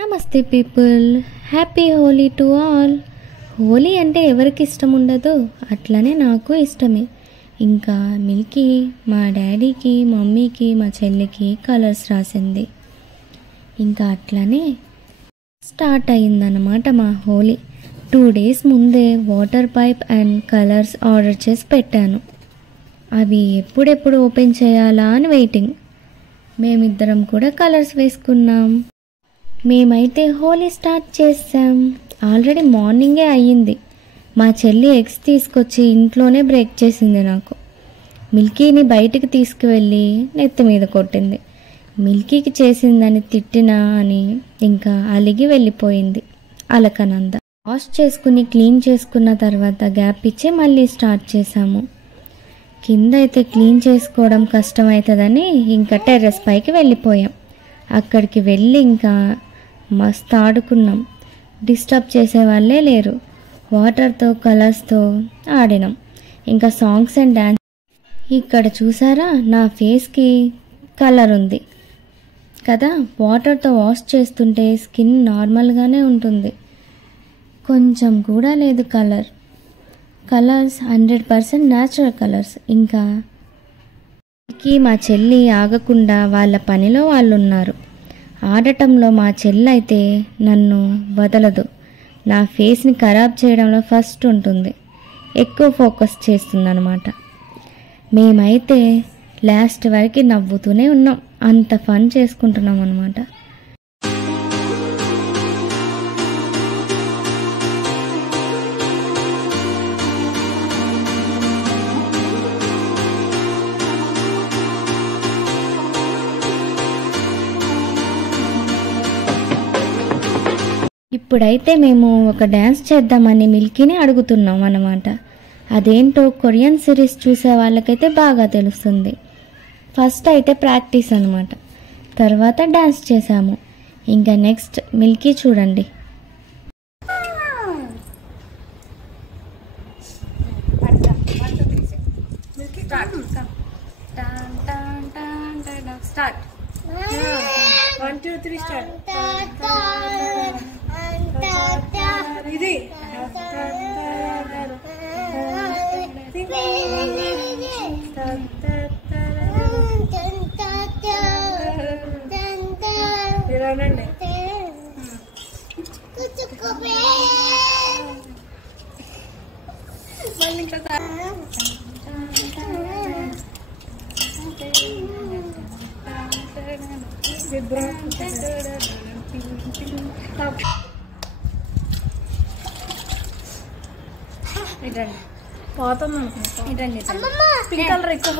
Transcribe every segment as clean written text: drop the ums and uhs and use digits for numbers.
నమస్తే people, happy Holi to all. Holi అంటే ఎవరికి ఇష్టం ఉండదు, అట్లనే నాకు ఇష్టమే. ఇంకా మిల్కీ మా డాడీకి, మమ్మీకి, మా చెల్లికి కలర్స్ రాసింది. ఇంకా అట్లనే స్టార్ట్ అయిందన్నమాట మా హోలీ. 2 days ముందే water pipe and colours order చేసి పెట్టాను. అవి ఎప్పుడెప్పుడు ఓపెన్ చేయాలా అని వెయిటింగ్. మేమిద్దరం కూడా కలర్స్ వేసుకున్నాం. మేమైతే హోలీ స్టార్ట్ చేసాం. ఆల్రెడీ మార్నింగే అయ్యింది. మా చెల్లి ఎగ్స్ తీసుకొచ్చి ఇంట్లోనే బ్రేక్ చేసింది. నాకు మిల్కీని బయటికి తీసుకువెళ్ళి నెత్తి మీద కొట్టింది. మిల్కీకి చేసిందని తిట్టినా అని ఇంకా అలిగి వెళ్ళిపోయింది అలకనంద. వాష్ చేసుకుని క్లీన్ చేసుకున్న తర్వాత గ్యాప్ ఇచ్చి మళ్ళీ స్టార్ట్ చేసాము. కింద అయితే క్లీన్ చేసుకోవడం కష్టమవుతుందని ఇంకా టెర్రస్ పైకి వెళ్ళిపోయాం. అక్కడికి వెళ్ళి ఇంకా మస్తు ఆడుకున్నాం. డిస్టర్బ్ చేసే వాళ్ళే లేరు. వాటర్తో కలర్స్తో ఆడినాం. ఇంకా సాంగ్స్ అండ్ డ్యాన్స్. ఇక్కడ చూసారా, నా ఫేస్కి కలర్ ఉంది కదా. వాటర్తో వాష్ చేస్తుంటే స్కిన్ నార్మల్గానే ఉంటుంది, కొంచెం కూడా లేదు కలర్స్ 100% న్యాచురల్ కలర్స్. ఇంకా మా చెల్లి ఆగకుండా వాళ్ళ పనిలో వాళ్ళు ఉన్నారు. ఆడటంలో మా చెల్లి అయితే నన్ను వదలదు. నా ఫేస్ని ఖరాబ్ చేయడంలో ఫస్ట్ ఉంటుంది, ఎక్కువ ఫోకస్ చేస్తుందన్నమాట. మేమైతే లాస్ట్ వరకు నవ్వుతూనే ఉన్నాం, అంత ఫన్ చేసుకుంటున్నాం అన్నమాట. ఇప్పుడైతే మేము ఒక డ్యాన్స్ చేద్దామని మిల్కీని అడుగుతున్నాం అన్నమాట. అదేంటో కొరియన్ సిరీస్ చూసే వాళ్ళకైతే బాగా తెలుస్తుంది. ఫస్ట్ అయితే ప్రాక్టీస్ అన్నమాట, తర్వాత డ్యాన్స్ చేసాము. ఇంకా నెక్స్ట్ మిల్కీ చూడండి. Start 1 2 3 start. ఇది ఇలానండి. మళ్ళీ ఇంకా పోతుంది. పింక్ కలర్ ఎక్కువ.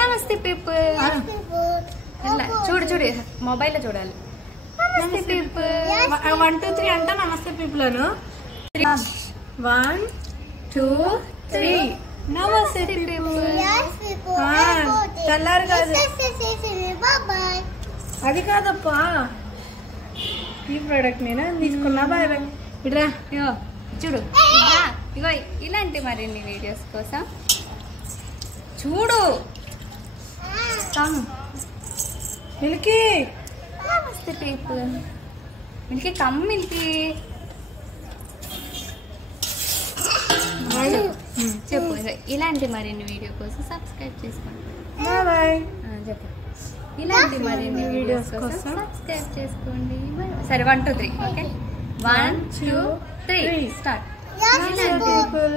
నమస్తే పీపుల్. చూడు మొబైల్లో చూడాలి. నమస్తే పీపుల్. 1 2 3 అంట. నమస్తే పీపుల్ అను. 1 2 3 నమస్తే పీపుల్. తెల్లారు కాదు, అది కాదప్పా. ఈ ప్రోడక్ట్ నేను తీసుకున్నా. Bye bye. ఇట్రా చూడు, ఇగో ఇలాంటి మరిన్ని వీడియోస్ కోసం చూడు. మిల్కీ. నమస్తే పీపుల్. Milky come. మిల్కీ చెప్పు. ఇలాంటి మరిన్ని వీడియో కోసం సబ్స్క్రైబ్ చేసుకోండి. బాయ్. చెప్పు. ఇలాంటి మరిన్ని వీడియోస్ కోసం సబ్స్క్రైబ్ చేసుకోండి. సరే 1 2 3. Okay, 1 2 3 start. పీపుల్.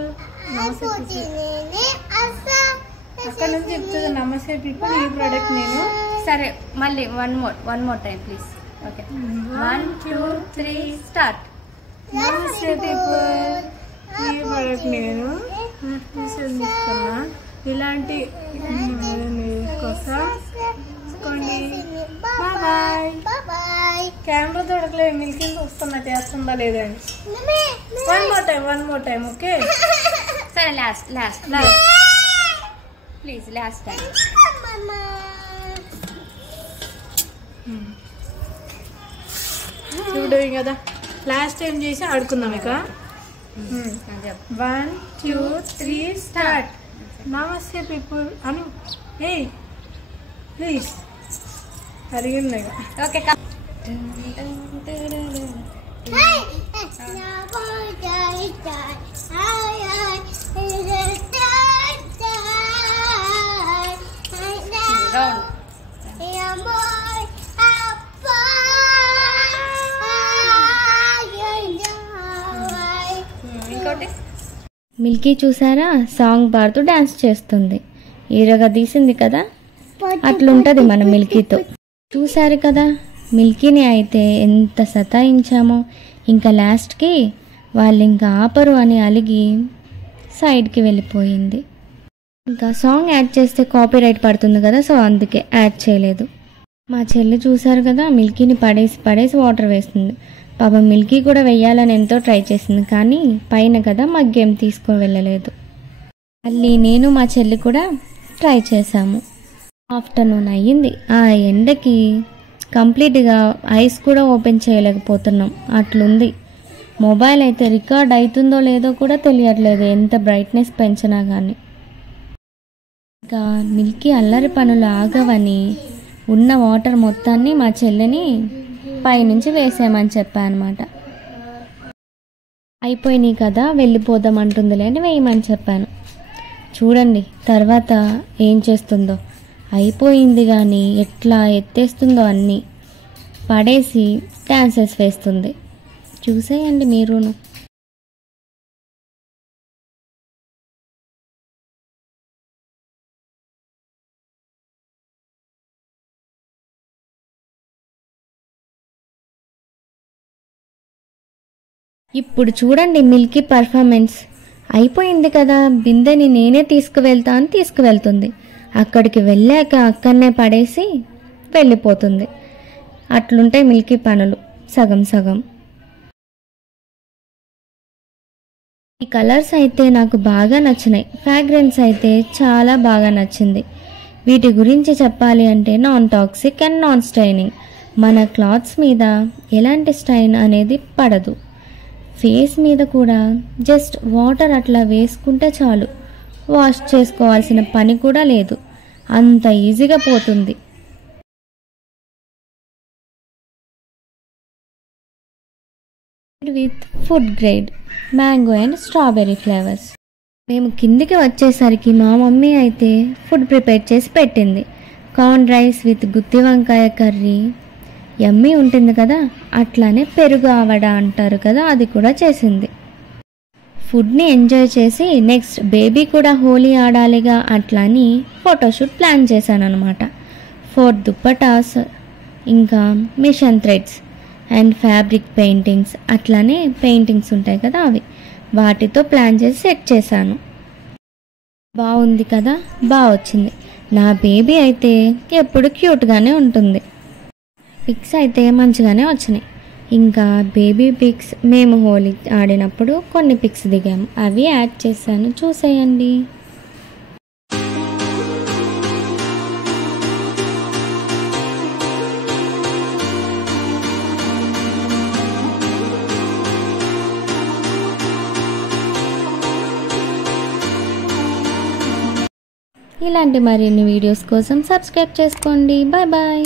అక్కడ నుంచి చెప్తుంది నమస్తే పీపుల్. ఈ ప్రోడక్ట్ నేను. సరే మళ్ళీ one more time please. Okay, 1 2 3 start. నమస్తే పీపుల్. ఈ ప్రోడక్ట్ నేను తీసుకున్నా. ఇలాంటి కోసం తీసుకోండి. బాయ్. కెమెరా దొరకలేదు. మిల్కీ వస్తున్నా, చేస్తుందా లేదండి. One more time. ఓకే, సరే లాస్ట్ ప్లీజ్, లాస్ట్ టైం. చూడు కదా, లాస్ట్ టైం చేసి ఆడుకుందాం. ఇక 1 2 3 స్టార్ట్. నమస్తే పీపుల్ అను. ఏ ప్లీజ్ అడిగింది ఓకే ఇంకోటి మిల్కీ చూసారా సాంగ్ పాడుతూ డాన్స్ చేస్తుంది. ఈరగా తీసింది కదా, అట్లుంటది మన మిల్కీతో. చూసారు కదా మిల్కీని అయితే ఎంత సతాయించామో. ఇంకా లాస్ట్కి వాళ్ళు ఇంకా ఆపరు అని అలిగి సైడ్కి వెళ్ళిపోయింది. ఇంకా సాంగ్ యాడ్ చేస్తే కాపీరైట్ పడుతుంది కదా, సో అందుకే యాడ్ చేయలేదు. మా చెల్లి చూసారు కదా మిల్కీని పడేసి వాటర్ వేస్తుంది. పాపం మిల్కీ కూడా వెయ్యాలని ఎంతో ట్రై చేసింది, కానీ పైన కదా మగ్గేం తీసుకొని వెళ్ళలేదు. మళ్ళీ నేను మా చెల్లి కూడా ట్రై చేశాము. ఆఫ్టర్నూన్ అయ్యింది. ఆ ఎండకి కంప్లీట్గా ఐస్ కూడా ఓపెన్ చేయలేకపోతున్నాం, అట్లుంది. మొబైల్ అయితే రికార్డ్ అవుతుందో లేదో కూడా తెలియట్లేదు, ఎంత బ్రైట్నెస్ పెంచినా కానీ. ఇంకా మిల్కీ అల్లరి పనులు ఆగవని ఉన్న వాటర్ మొత్తాన్ని మా చెల్లిని పైనుంచి వేసేయమని చెప్పానమాట. అయిపోయినాయి కదా వెళ్ళిపోదాం అంటుందిలే అని వేయమని చెప్పాను. చూడండి తర్వాత ఏం చేస్తుందో. అయిపోయింది కానీ ఎట్లా ఎత్తేస్తుందో అన్నీ పడేసి డాన్సెస్ వేస్తుంది. చూసేయండి మీరును. ఇప్పుడు చూడండి మిల్కీ పర్ఫార్మెన్స్. అయిపోయింది కదా బిందెని నేనే తీసుకువెళ్తా అని తీసుకువెళ్తుంది. అక్కడికి వెళ్ళాక అక్కడనే పడేసి వెళ్ళిపోతుంది. అట్లుంటాయి మిల్కీ పనులు సగం సగం. ఈ కలర్స్ అయితే నాకు బాగా నచ్చినాయి. ఫ్రాగ్రెన్స్ అయితే చాలా బాగా నచ్చింది. వీటి గురించి చెప్పాలి అంటే non toxic and non staining. మన క్లాత్స్ మీద ఎలాంటి స్టైన్ అనేది పడదు. ఫేస్ మీద కూడా జస్ట్ వాటర్ అట్లా వేసుకుంటే చాలు, వాష్ చేసుకోవాల్సిన పని కూడా లేదు, అంత ఈజీగా పోతుంది. With food grade mango and strawberry flavours. మేము కిందికి వచ్చేసరికి మా మమ్మీ అయితే ఫుడ్ ప్రిపేర్ చేసి పెట్టింది. కార్న్ రైస్ విత్ గుత్తి వంకాయ కర్రీ, యమ్మీ ఉంటుంది కదా, అట్లానే పెరుగు ఆవడ అంటారు కదా, అది కూడా చేసింది. ఫుడ్ని ఎంజాయ్ చేసి నెక్స్ట్ బేబీ కూడా హోలీ ఆడాలిగా అట్లని ఫోటోషూట్ ప్లాన్ చేశాను అనమాట. 4 దుప్పటాస్, ఇంకా machine threads and fabric paintings, అట్లానే పెయింటింగ్స్ ఉంటాయి కదా అవి, వాటితో ప్లాన్ చేసి సెట్ చేశాను. బాగుంది కదా, బాగా వచ్చింది. నా బేబీ అయితే ఎప్పుడు క్యూట్గానే ఉంటుంది. పిక్స్ అయితే మంచిగానే వచ్చినాయి. ఇంకా బేబీ పిక్స్ మేము హోలీ ఆడినప్పుడు కొన్ని పిక్స్ దిగాము, అవి యాడ్ చేశాను, చూసేయండి. ఇలాంటి మరిన్ని వీడియోస్ కోసం సబ్స్క్రైబ్ చేసుకోండి. Bye bye.